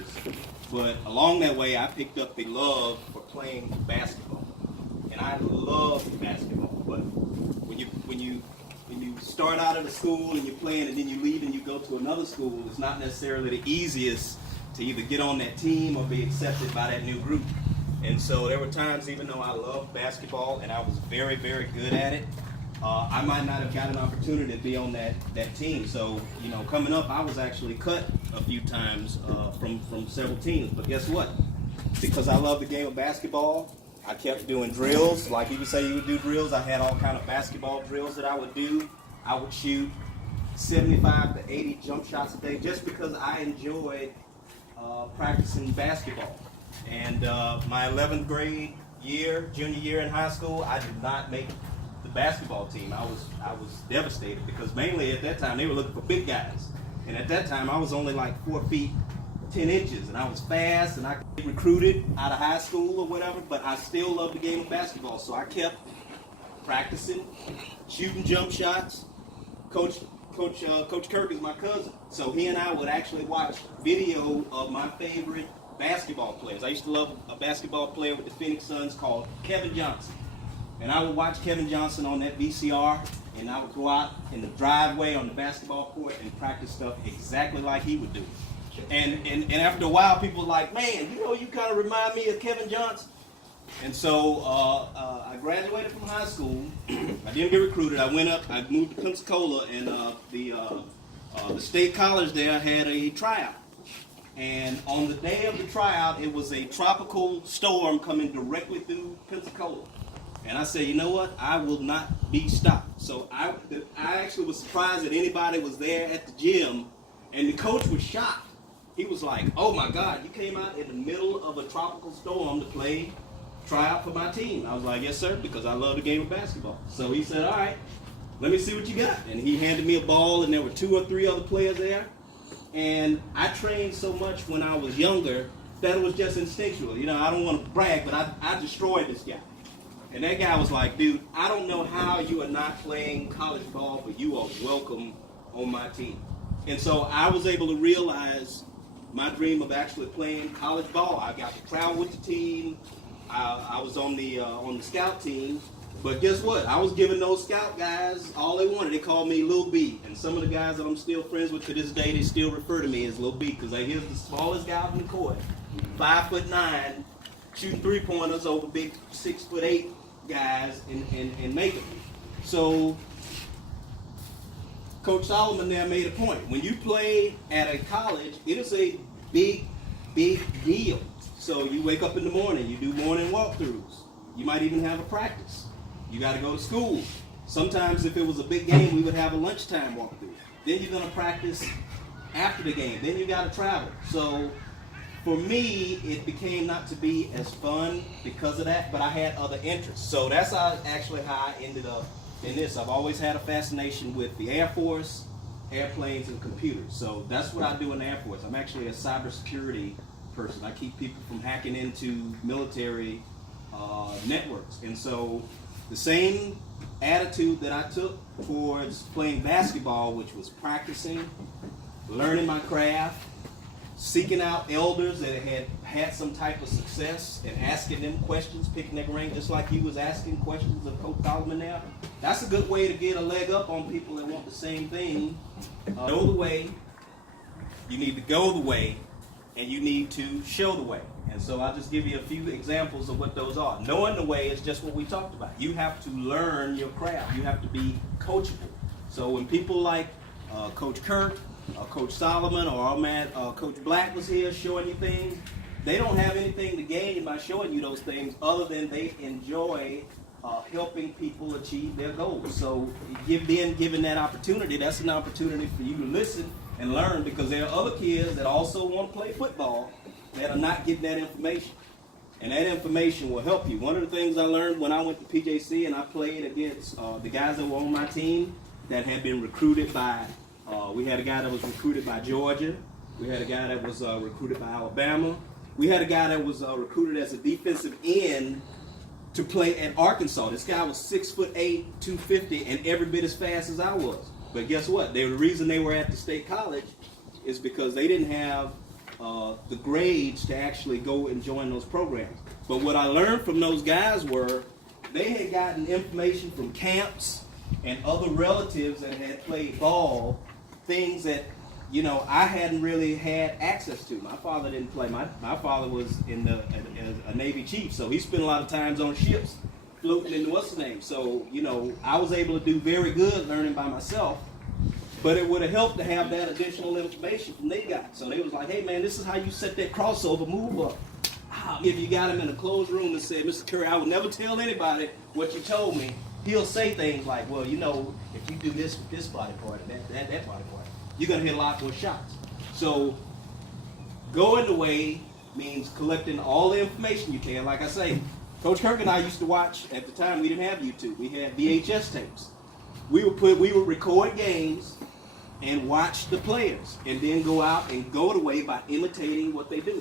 years. But along that way, I picked up the love for playing basketball, and I love basketball. But when you start out at a school and you're playing, and then you leave and you go to another school, it's not necessarily the easiest to either get on that team or be accepted by that new group. And so there were times, even though I loved basketball and I was very, very good at it, I might not have got an opportunity to be on that team. So, coming up, I was actually cut a few times from several teams. But guess what? Because I love the game of basketball, I kept doing drills. Like he would say you would do drills. I had all kind of basketball drills that I would do. I would shoot 75 to 80 jump shots a day just because I enjoyed practicing basketball. And my 11th grade year, junior year in high school, I did not make the basketball team. I was devastated because mainly at that time they were looking for big guys. And at that time I was only like 4 feet 10 inches, and I was fast, and I could get recruited out of high school or whatever, but I still loved the game of basketball. So I kept practicing, shooting jump shots. Coach Kirk is my cousin, so he and I would actually watch video of my favorite basketball players. I used to love a basketball player with the Phoenix Suns called Kevin Johnson. And I would watch Kevin Johnson on that VCR, and I would go out in the driveway on the basketball court and practice stuff exactly like he would do. And after a while, people were like, man, you kind of remind me of Kevin Johnson. And so I graduated from high school. I didn't get recruited. I moved to Pensacola, and the state college there had a tryout. And on the day of the tryout, it was a tropical storm coming directly through Pensacola. And I said, you know what? I will not be stopped. So I actually was surprised that anybody was there at the gym, and the coach was shocked. He was like, oh my God, you came out in the middle of a tropical storm to try out for my team. I was like, yes sir, because I love the game of basketball. So he said, all right, let me see what you got. And he handed me a ball, and there were 2 or 3 other players there. And I trained so much when I was younger that it was just instinctual. I don't want to brag, but I destroyed this guy. And that guy was like, dude, I don't know how you are not playing college ball, but you are welcome on my team. And so I was able to realize my dream of actually playing college ball. I got to travel with the team. I was on the scout team. But guess what? I was giving those scout guys all they wanted. They called me Lil B. And some of the guys that I'm still friends with to this day, they still refer to me as Lil B, because he's the smallest guy on the court, 5'9", shooting 3-pointers over big 6'8" guys and make them. So Coach Solomon there made a point. When you play at a college, it is a big, big deal. So you wake up in the morning, you do morning walkthroughs. You might even have a practice. You got to go to school. Sometimes if it was a big game, we would have a lunchtime walkthrough. Then you're going to practice after the game. Then you got to travel. So for me, it became not to be as fun because of that, but I had other interests. So that's actually how I ended up in this. I've always had a fascination with the Air Force, airplanes, and computers. So that's what I do in the Air Force. I'm actually a cybersecurity person. I keep people from hacking into military networks. And so the same attitude that I took towards playing basketball, which was practicing, learning my craft, seeking out elders that had some type of success and asking them questions, picking their brain, just like you was asking questions of Coach Solomon there. That's a good way to get a leg up on people that want the same thing. Know the way, you need to go the way, and you need to show the way. And so I'll just give you a few examples of what those are. Knowing the way is just what we talked about. You have to learn your craft. You have to be coachable. So when people like Coach Kirk, Coach Solomon, or our man Coach Black was here showing you things, they don't have anything to gain by showing you those things other than they enjoy helping people achieve their goals. So given that opportunity, that's an opportunity for you to listen and learn, because there are other kids that also want to play football that are not getting that information. And that information will help you. One of the things I learned when I went to PJC and I played against the guys that were on my team that had been recruited by, we had a guy that was recruited by Georgia. We had a guy that was recruited by Alabama. We had a guy that was recruited as a defensive end to play at Arkansas. This guy was 6'8", 250, and every bit as fast as I was. But guess what? The reason they were at the state college is because they didn't have the grades to actually go and join those programs. But what I learned from those guys were they had gotten information from camps and other relatives that had played ball, things that, you know, I hadn't really had access to. My father didn't play. My father was as a Navy chief, so he spent a lot of times on ships floating in what's the name. So, you know, I was able to do very good learning by myself, but it would have helped to have that additional information from they got. So they was like, hey man, this is how you set that crossover move up. If you got him in a closed room and said, Mr. Curry, I would never tell anybody what you told me, he'll say things like, well, you know, if you do this with this body part and that body part, you're going to hit a lot more shots. So going the way means collecting all the information you can. Like I say, Coach Kirk and I used to watch, at the time we didn't have YouTube, we had VHS tapes. We would record games and watch the players and then go out and go the way by imitating what they do.